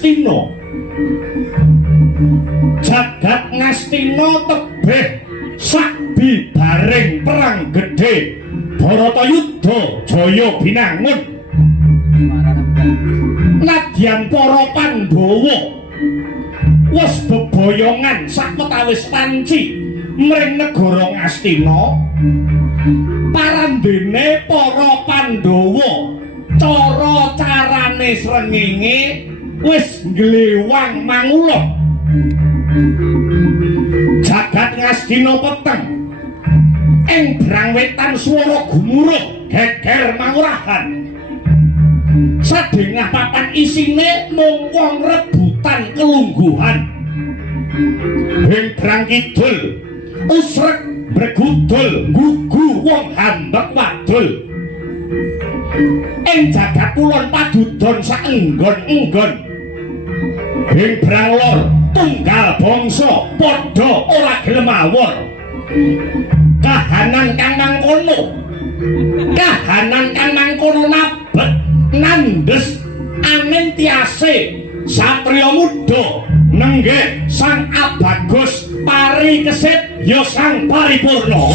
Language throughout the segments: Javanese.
Ngastina. Jagat Ngastina tebih sabibaring perang gedhe Bharatayuddha Jaya Binangun. Nadyan para Pandhawa wis beboyongan sawetawis panci mring negara Ngastina, parandene para Pandhawa cara-carane srengenge wis nglewang mangula. Jagat Ngastina peteng ing brangwetan swara gumuruh geger mangurahan. Sadengah papan isine mung wong rebutan kelungguhan. Ing brang kidul usrek bregudul gugu wong hambek wadul. Ing jagat kulon padudon saenggon-enggon. Ing brang lor tunggal bangsa padha ora gelem awor. Kahanan kang mangkono nabet nandes angin tiase satriya muda nenggih sang abagus pari kesit ya sang paripurna.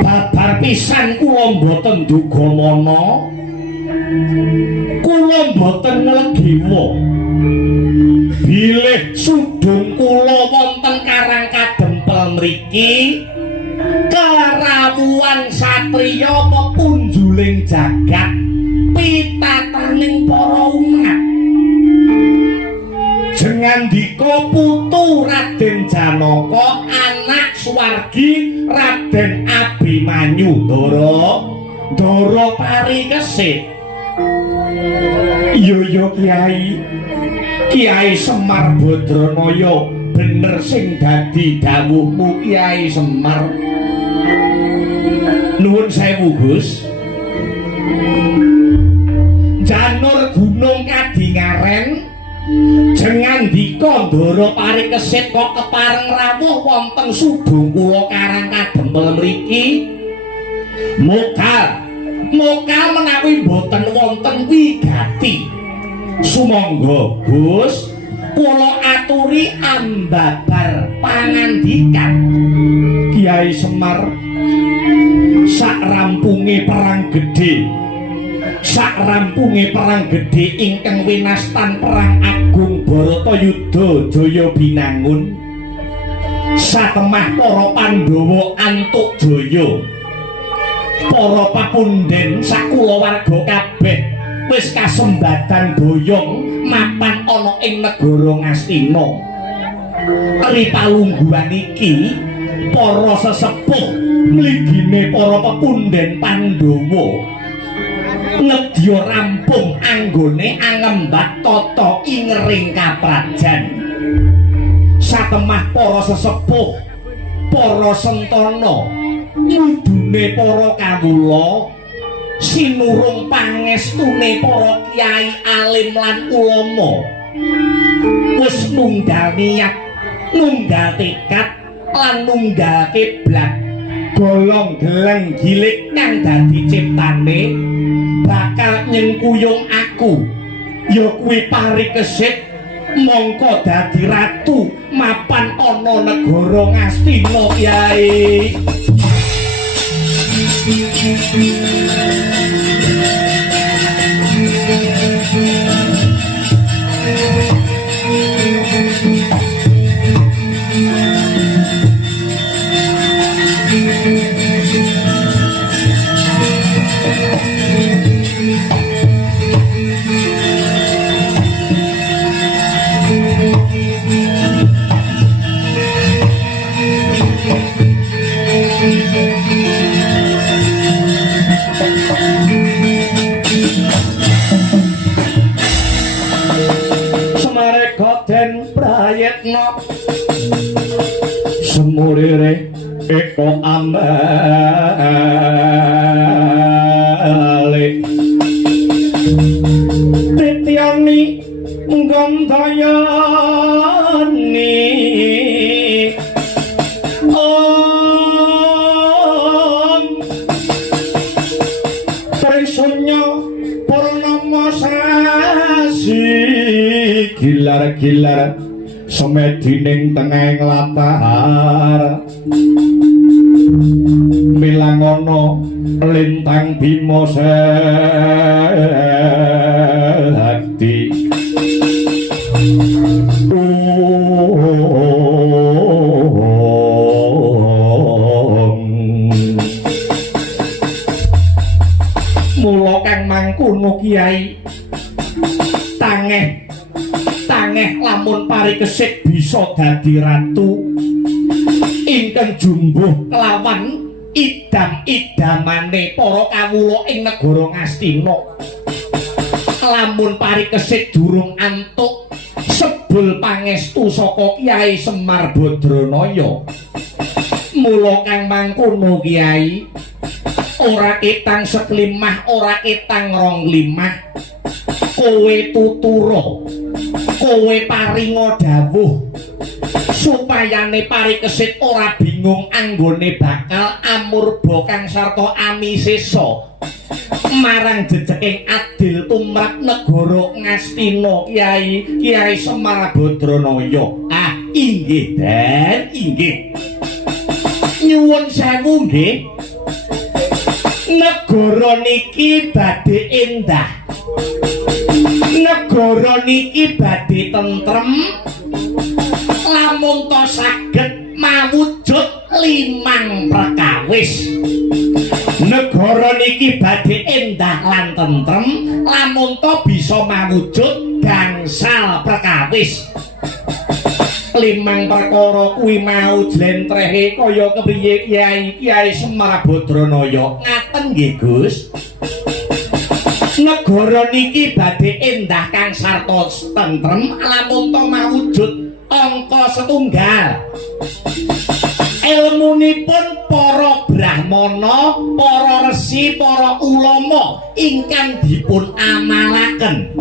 Babar pisan kula mboten duga mana, kula mboten nglegiwa. Bilih sudung kula wonten Karang Kadempel mriki kerawuhan satriya pepunjuling jagat pitataning para umat. Jengandika putu Raden Janaka anak Suwargi Raden Abimanyu Ndara pari kesit. Iya Kiai Semar Badranaya bener sing dadi dawuhmu Kiai Semar. Nuwun sewu Gus. Janur Gunung Kadingaren jengandika Ndara pari kesit kok kepareng rawuh wonten sudung kula Karang Kadempel mriki. Moga menawi boten wonten wigati sumangga Gus kula aturi ambabar pangandikan Kiai Semar. Sakrampunge perang gedhe ingkang winastan perang agung Bharatayuddha Jaya Binangun, satemah para Pandhawa antuk jaya. Para papunden sakulawarga kabeh wis kasembadan boyong mapan ana ing negara Ngastina. Ripalungguhan iki para sesepuh mligine para pepunden Pandhawa nedya rampung anggone angembat tata ingering kaprajan. satemah para sesepuh para sentana mudune para kawula sinurung pangestune para kiai alim lan ulama wis nunggal niat nunggal tekad lan nunggal kiblat golong geleng gilik kang dadi ciptane bakal nyengkuyung aku ya kuwi parikesit mongko dadi ratu mapan ana negara Ngastina Kyai. Prayetna semurire eko ambale tityani gandayani Trisunya purnama sasi gilar-gilar semedining tengahing latar milangono lintang bima sehati mula kang mangkono Kiai tangeh lamun parikesit bisa dadi ratu ingkang jumbuh kelawan idam-idamane para kawula ing negara Ngastina lamun parikesit durung antuk sebul pangestu saka Kyai Semar Badranaya mula kang mangkono Kyai ora ketang seklimah ora ketang rong limah kowe tutura kowe paringa dawuh supayane parikesit ora bingung anggone bakal amurba kang sarta amisesa marang jejeking adil tumrap negara Ngastina Kyai Semar Badranaya. Inggih Den inggih nyuwun sewu nggih negara niki badhe endah negara niki badhe tentrem lamun to saged mawujud limang perkawis negara niki badhe endah lan tentrem lamun to bisa mawujud gangsal perkawis limang perkara kuwi mau jlentrehe kaya kepriye Kyai Semar Badranaya ngaten nggih Gus negara niki badhe endah kang sarta tentrem lamun to mawujud angka setunggal ilmunipun para brahmana para resi para ulama ingkang dipun amalaken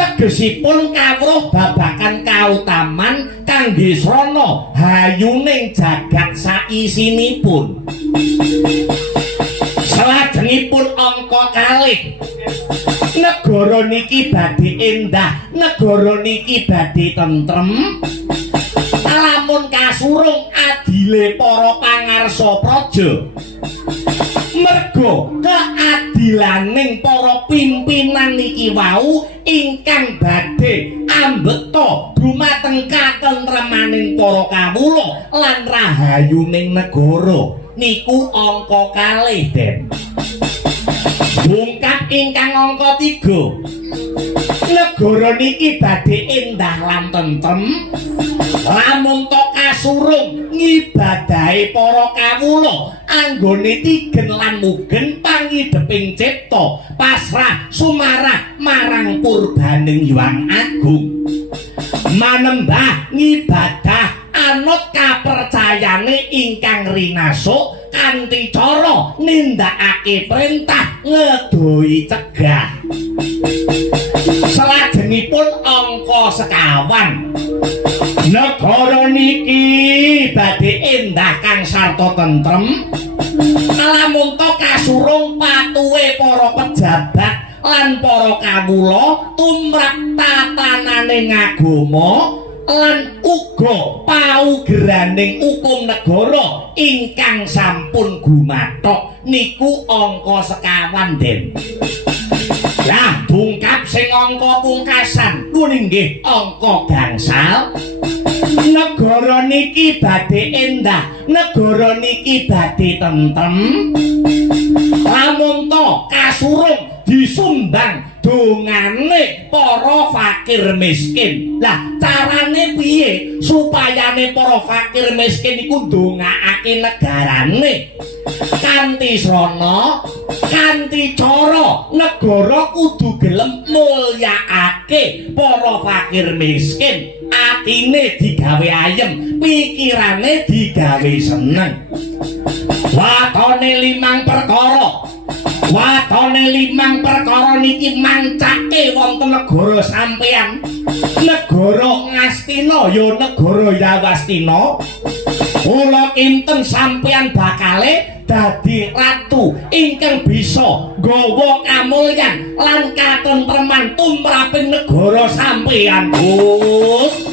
tegesipun kawruh babagan kautaman kangge srana hayuning jagat saisinipun salajengipun angka kalih negara niki badhe endah negara niki badhe tentrem lamun kasurung adile para pangarsa praja merga keadilaning para pimpinan niki wau ingkang badhe ambekta dumateng katentremaning para kawula lan rahayuning negara niku angka kalih Den bungkap ingkang angka 3 negara niki badhe endah lan tentrem lamun to kasurung ngibadahi para kawula anggone tigen lan mugen pangideping cipta pasrah sumarah marang purbaning Hyang Agung manembah ngibadah anut kapercayane ingkang rinasuk kanthi cara nindakake perintah ngedoi cegah. Salajengipun angka sekawan negara niki badhe endah kang sarta tentrem lamun to kasurung patuhe para pejabat lan para kawula tumrap tatanane ngagama lan uga paugeraning hukum negara ingkang sampun gumathok niku angka sekawan Den. Lah bungkap sing angka pungkasan kuwi nggih angka gangsal. Negara niki badhe endah, negara niki badhe tentrem. Lamun to kasurung disumbang dongane para fakir miskin. Lah carane piye supayane para fakir miskin iku ndongakake negarane kanthi srana kanthi cara negara kudu gelem mulyakake para fakir miskin, atine digawe ayem, pikirane digawe seneng. Watone 5 perkara. Watone 5 perkara niki mancake wonten negara sampeyan. Negara Ngastina ya negara Yawastina. Kula kinten sampeyan bakale dadi ratu ingkang bisa nggawa kamulyan lan katentreman tumraping negara sampeyan. Gus.